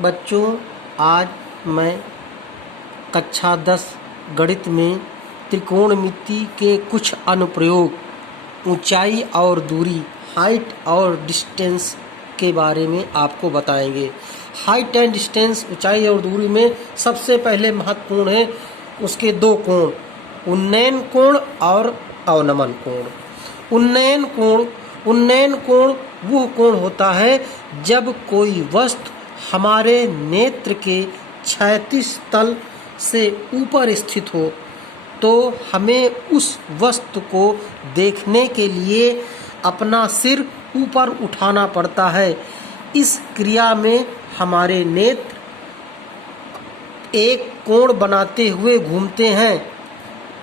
बच्चों, आज मैं कक्षा 10 गणित में त्रिकोणमिति के कुछ अनुप्रयोग, ऊंचाई और दूरी, हाइट और डिस्टेंस के बारे में आपको बताएंगे। हाइट एंड डिस्टेंस, ऊंचाई और दूरी में सबसे पहले महत्वपूर्ण है उसके दो कोण, उन्नयन कोण और अवनमन कोण। उन्नयन कोण वह कोण होता है जब कोई वस्तु हमारे नेत्र के क्षैतिज तल से ऊपर स्थित हो तो हमें उस वस्तु को देखने के लिए अपना सिर ऊपर उठाना पड़ता है। इस क्रिया में हमारे नेत्र एक कोण बनाते हुए घूमते हैं।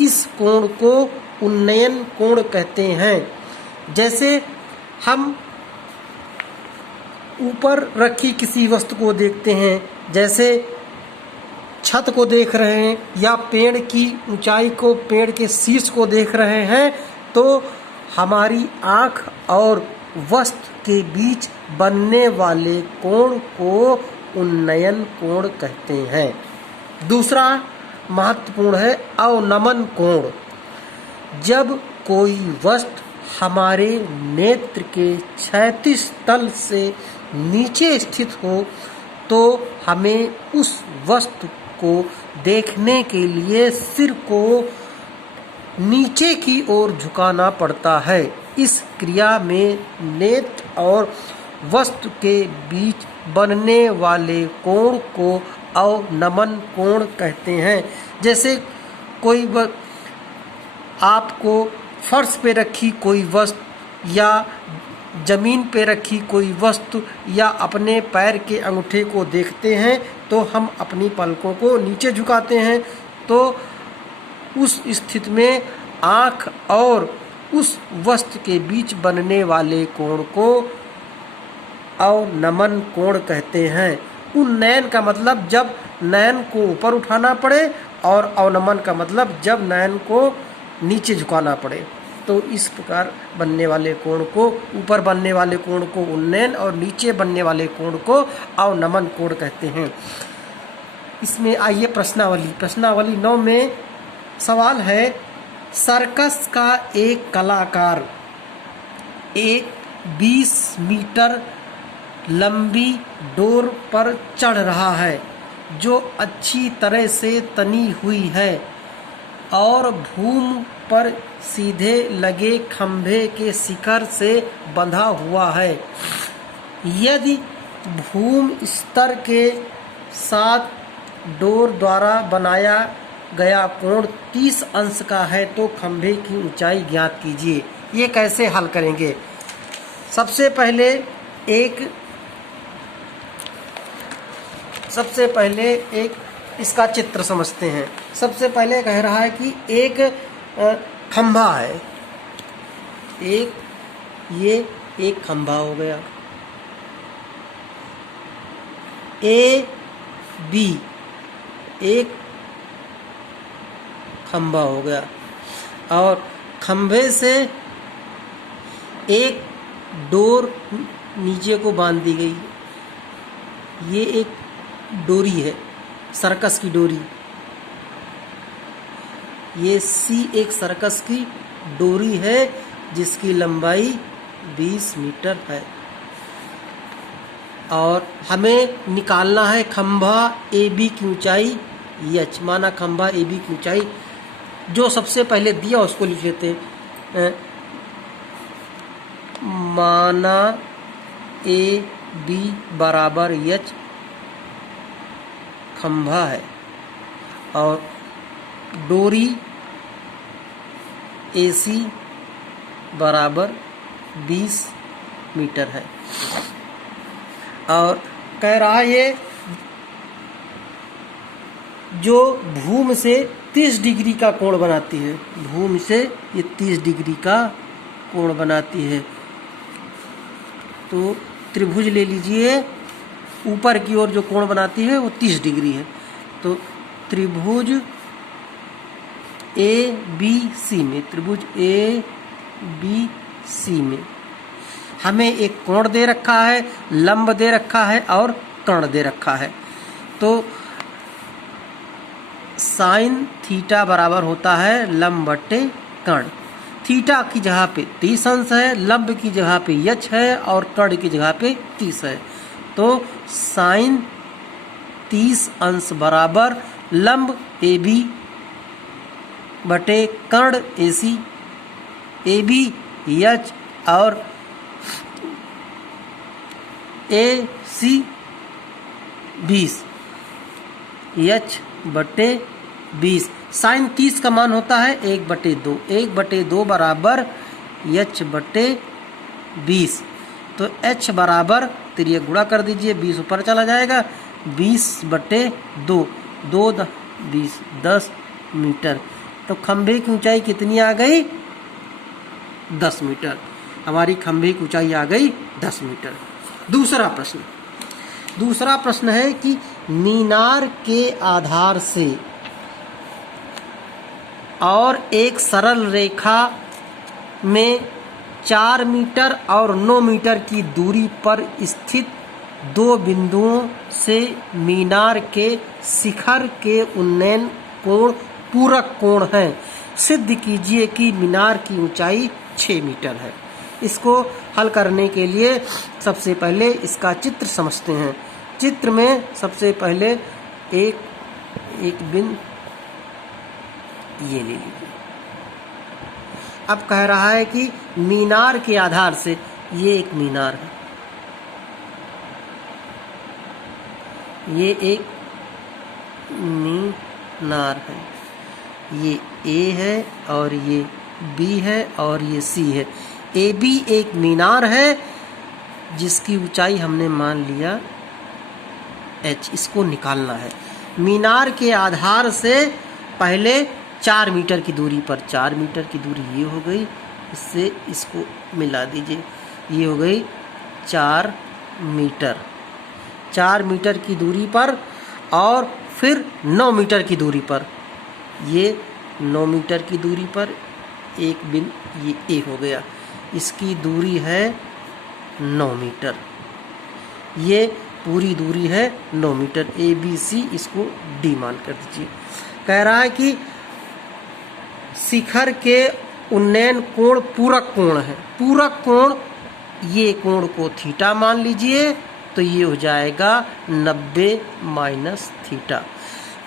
इस कोण को उन्नयन कोण कहते हैं। जैसे हम ऊपर रखी किसी वस्तु को देखते हैं, जैसे छत को देख रहे हैं या पेड़ की ऊंचाई को, पेड़ के शीर्ष को देख रहे हैं, तो हमारी आँख और वस्तु के बीच बनने वाले कोण को उन्नयन कोण कहते हैं। दूसरा महत्वपूर्ण है अवनमन कोण। जब कोई वस्तु हमारे नेत्र के क्षैतिज तल से नीचे स्थित हो तो हमें उस वस्तु को देखने के लिए सिर को नीचे की ओर झुकाना पड़ता है। इस क्रिया में नेत्र और वस्तु के बीच बनने वाले कोण को अवनमन कोण कहते हैं। जैसे कोई आपको फर्श पे रखी कोई वस्तु या जमीन पे रखी कोई वस्तु या अपने पैर के अंगूठे को देखते हैं तो हम अपनी पलकों को नीचे झुकाते हैं, तो उस स्थिति में आँख और उस वस्तु के बीच बनने वाले कोण को अवनमन कोण कहते हैं। उन्नयन का मतलब जब नयन को ऊपर उठाना पड़े और अवनमन का मतलब जब नयन को नीचे झुकाना पड़े। तो इस प्रकार बनने वाले कोण को, ऊपर बनने वाले कोण को उन्नयन और नीचे बनने वाले कोण को अवनमन कोण कहते हैं। इसमें आइए प्रश्नावली 9 में सवाल है, सर्कस का एक कलाकार एक 20 मीटर लंबी डोर पर चढ़ रहा है जो अच्छी तरह से तनी हुई है और भूमि पर सीधे लगे खंभे के शिखर से बंधा हुआ है। यदि भूमि स्तर के साथ डोर द्वारा बनाया गया कोण 30 अंश का है तो खंभे की ऊंचाई ज्ञात कीजिए। ये कैसे हल करेंगे? सबसे पहले एक इसका चित्र समझते हैं। सबसे पहले कह रहा है कि एक खंभा है, ये एक खंभा हो गया, ए बी एक खंभा हो गया और खंभे से एक डोर नीचे को बांध दी गई। ये एक डोरी है, सर्कस की डोरी। ये सी एक सर्कस की डोरी है जिसकी लंबाई 20 मीटर है और हमें निकालना है खंभा ए बी की ऊंचाई एच। माना खंभा ए बी की ऊंचाई जो सबसे पहले दिया उसको लिख लेते हैं। माना ए बी बराबर एच खंभा है और डोरी AC बराबर 20 मीटर है और कह रहा है ये जो भूमि से 30 डिग्री का कोण बनाती है, भूमि से ये 30 डिग्री का कोण बनाती है। तो त्रिभुज ले लीजिए, ऊपर की ओर जो कोण बनाती है वो 30 डिग्री है। तो त्रिभुज ABC में, त्रिभुज ABC में हमें एक कोण दे रखा है, लंब दे रखा है और कर्ण दे रखा है। तो साइन थीटा बराबर होता है लंब बटे कर्ण। थीटा की जगह पे 30 अंश है, लंब की जगह पे यच है और कर्ण की जगह पे 30 है। तो साइन 30 अंश बराबर लंब ए बी बटे कर्ण ए सी। ए बी यच और ए सी 20, यच बटे 20। साइन 30 का मान होता है 1/2। 1/2 बराबर यच बटे 20। तो एच बराबर तिरिया गुणा कर दीजिए, 20 ऊपर चला जाएगा, 20/2, 2 20 10 मीटर। तो खंभे की ऊंचाई कितनी आ गई? 10 मीटर। हमारी खंभे की ऊंचाई आ गई 10 मीटर। दूसरा प्रश्न है कि मीनार के आधार से और एक सरल रेखा में 4 मीटर और 9 मीटर की दूरी पर स्थित दो बिंदुओं से मीनार के शिखर के उन्नयन कोण पूरक कोण है। सिद्ध कीजिए कि मीनार की ऊंचाई 6 मीटर है। इसको हल करने के लिए सबसे पहले इसका चित्र समझते हैं। चित्र में सबसे पहले एक बिंदु ये ले लीजिए। अब कह रहा है कि मीनार के आधार से, ये एक मीनार है, ये एक मीनार है, ये ए है और ये बी है और ये सी है। ए बी एक मीनार है जिसकी ऊंचाई हमने मान लिया एच। इसको निकालना है। मीनार के आधार से पहले 4 मीटर की दूरी पर, 4 मीटर की दूरी ये हो गई, इससे इसको मिला दीजिए, ये हो गई 4 मीटर। 4 मीटर की दूरी पर और फिर 9 मीटर की दूरी पर, ये 9 मीटर की दूरी पर एक बिंदु ये ए हो गया, इसकी दूरी है 9 मीटर। ये पूरी दूरी है 9 मीटर। ए बी सी इसको डी मान कर दीजिए। कह रहा है कि शिखर के उन्नयन कोण पूरक कोण है। पूरक कोण, ये कोण को थीटा मान लीजिए, तो ये हो जाएगा 90 माइनस थीटा।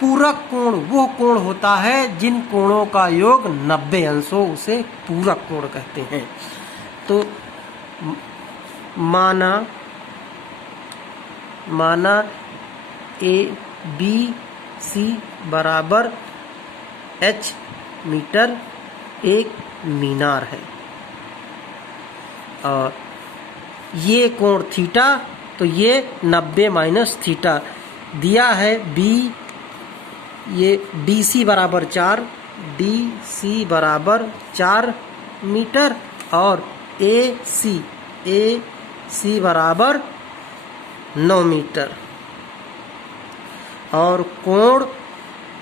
पूरक कोण वो कोण होता है जिन कोणों का योग 90 अंश हो, उसे पूरक कोण कहते हैं। तो माना ए बी सी बराबर एच मीटर एक मीनार है और ये कोण थीटा, तो ये 90 माइनस थीटा दिया है। बी ये डी सी बराबर 4, डी सी बराबर 4 मीटर और ए सी बराबर 9 मीटर और कोण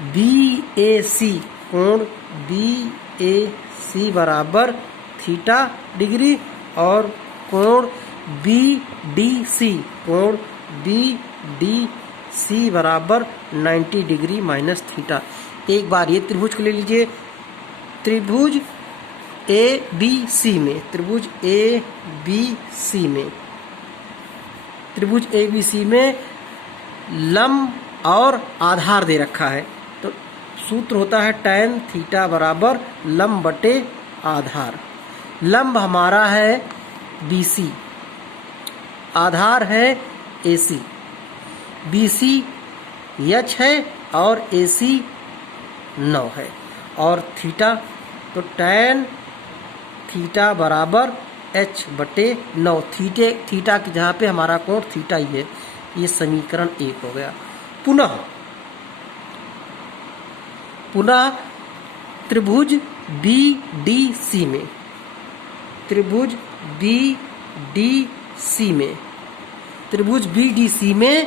बी ए सी बराबर थीटा डिग्री और कोण बी डी सी बराबर 90 डिग्री माइनस थीटा। एक बार ये त्रिभुज को ले लीजिए। त्रिभुज ए बी सी में, त्रिभुज ए बी सी में लंब और आधार दे रखा है। तो सूत्र होता है tan थीटा बराबर लंब बटे आधार। लंब हमारा है BC, आधार है AC। BC H है और AC 9 है और थीटा, तो tan थीटा बराबर H बटे 9। थीटा की जगह पे हमारा कोण थीटा ही है। ये समीकरण 1 हो गया। पुनः त्रिभुज BDC में, त्रिभुज BDC में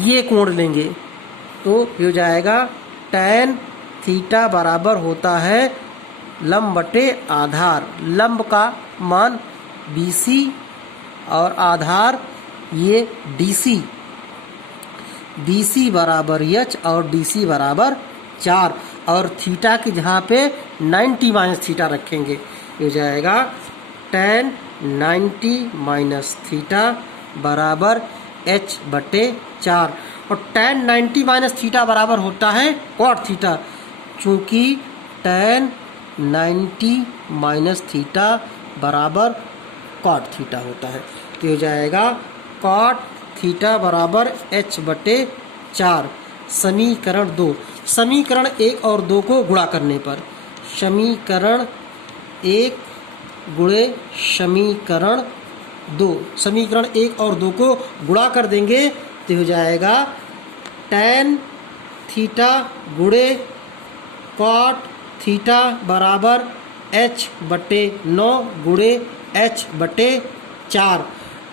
ये कोण लेंगे तो हो जाएगा tan थीटा बराबर होता है लंब बटे आधार। लंब का मान BC और आधार ये DC, BC बराबर H और DC बराबर 4 और थीटा की जहाँ पे 90 माइनस थीटा रखेंगे, ये हो जाएगा tan 90 माइनस थीटा बराबर H/4 और tan 90 माइनस थीटा बराबर होता है cot थीटा, चूँकि tan 90 माइनस थीटा बराबर cot थीटा होता है। तो हो जाएगा cot थीटा बराबर H/4। समीकरण 2, समीकरण 1 और 2 को गुणा करने पर, समीकरण 1 गुणे समीकरण 2, समीकरण 1 और 2 को गुणा कर देंगे तो हो जाएगा tan थीटा गुणे cot थीटा बराबर H/9 गुणे H/4।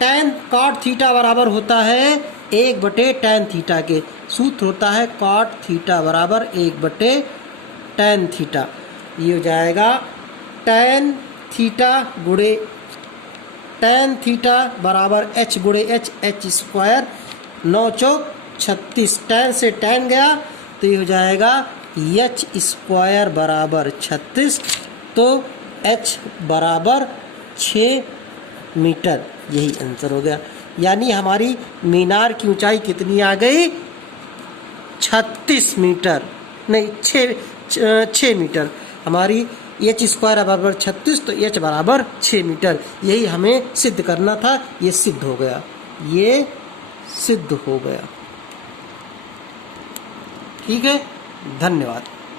tan cot थीटा बराबर होता है 1/tan थीटा के, सूत्र होता है cot थीटा बराबर 1/tan थीटा। ये हो जाएगा tan थीटा गुणे tan थीटा बराबर H गुणे H, H स्क्वायर 9 चौक 36, tan से tan गया तो ये हो जाएगा H स्क्वायर बराबर 36, तो H बराबर 6 मीटर, यही आंसर हो गया। यानी हमारी मीनार की ऊंचाई कितनी आ गई? 36 मीटर, नहीं 6 मीटर। हमारी H स्क्वायर बराबर 36 तो H बराबर 6 मीटर, यही हमें सिद्ध करना था। ये सिद्ध हो गया, ये सिद्ध हो गया। ठीक है, धन्यवाद।